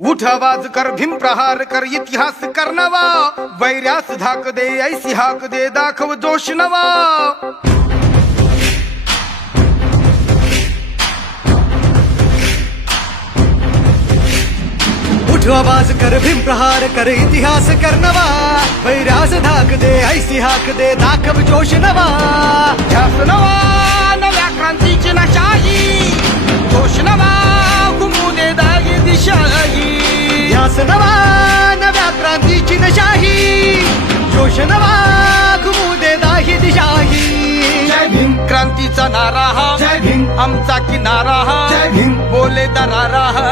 उठ आवाज कर भीम प्रहार कर इतिहास कर नवा वैर्यास धाक दे ऐसी हाक दे दाखव जोश नवा उठ आवाज कर भीम प्रहार कर इतिहास कर नवा वैरास धाक दे ऐसी हाक दे दाखव जोश नवा ध्यास नवा नव्या क्रांतीची नशाही जोश नवा घुमू दे दागी दिशाही ध्यास नवा नव्या क्रांतीची नशाही जोश नवा घुमू दे दाही दिशाही जय भीम क्रांतीचा नारा हा जय भीम आमचा किनारा हा जय भीम बोले दरारा हा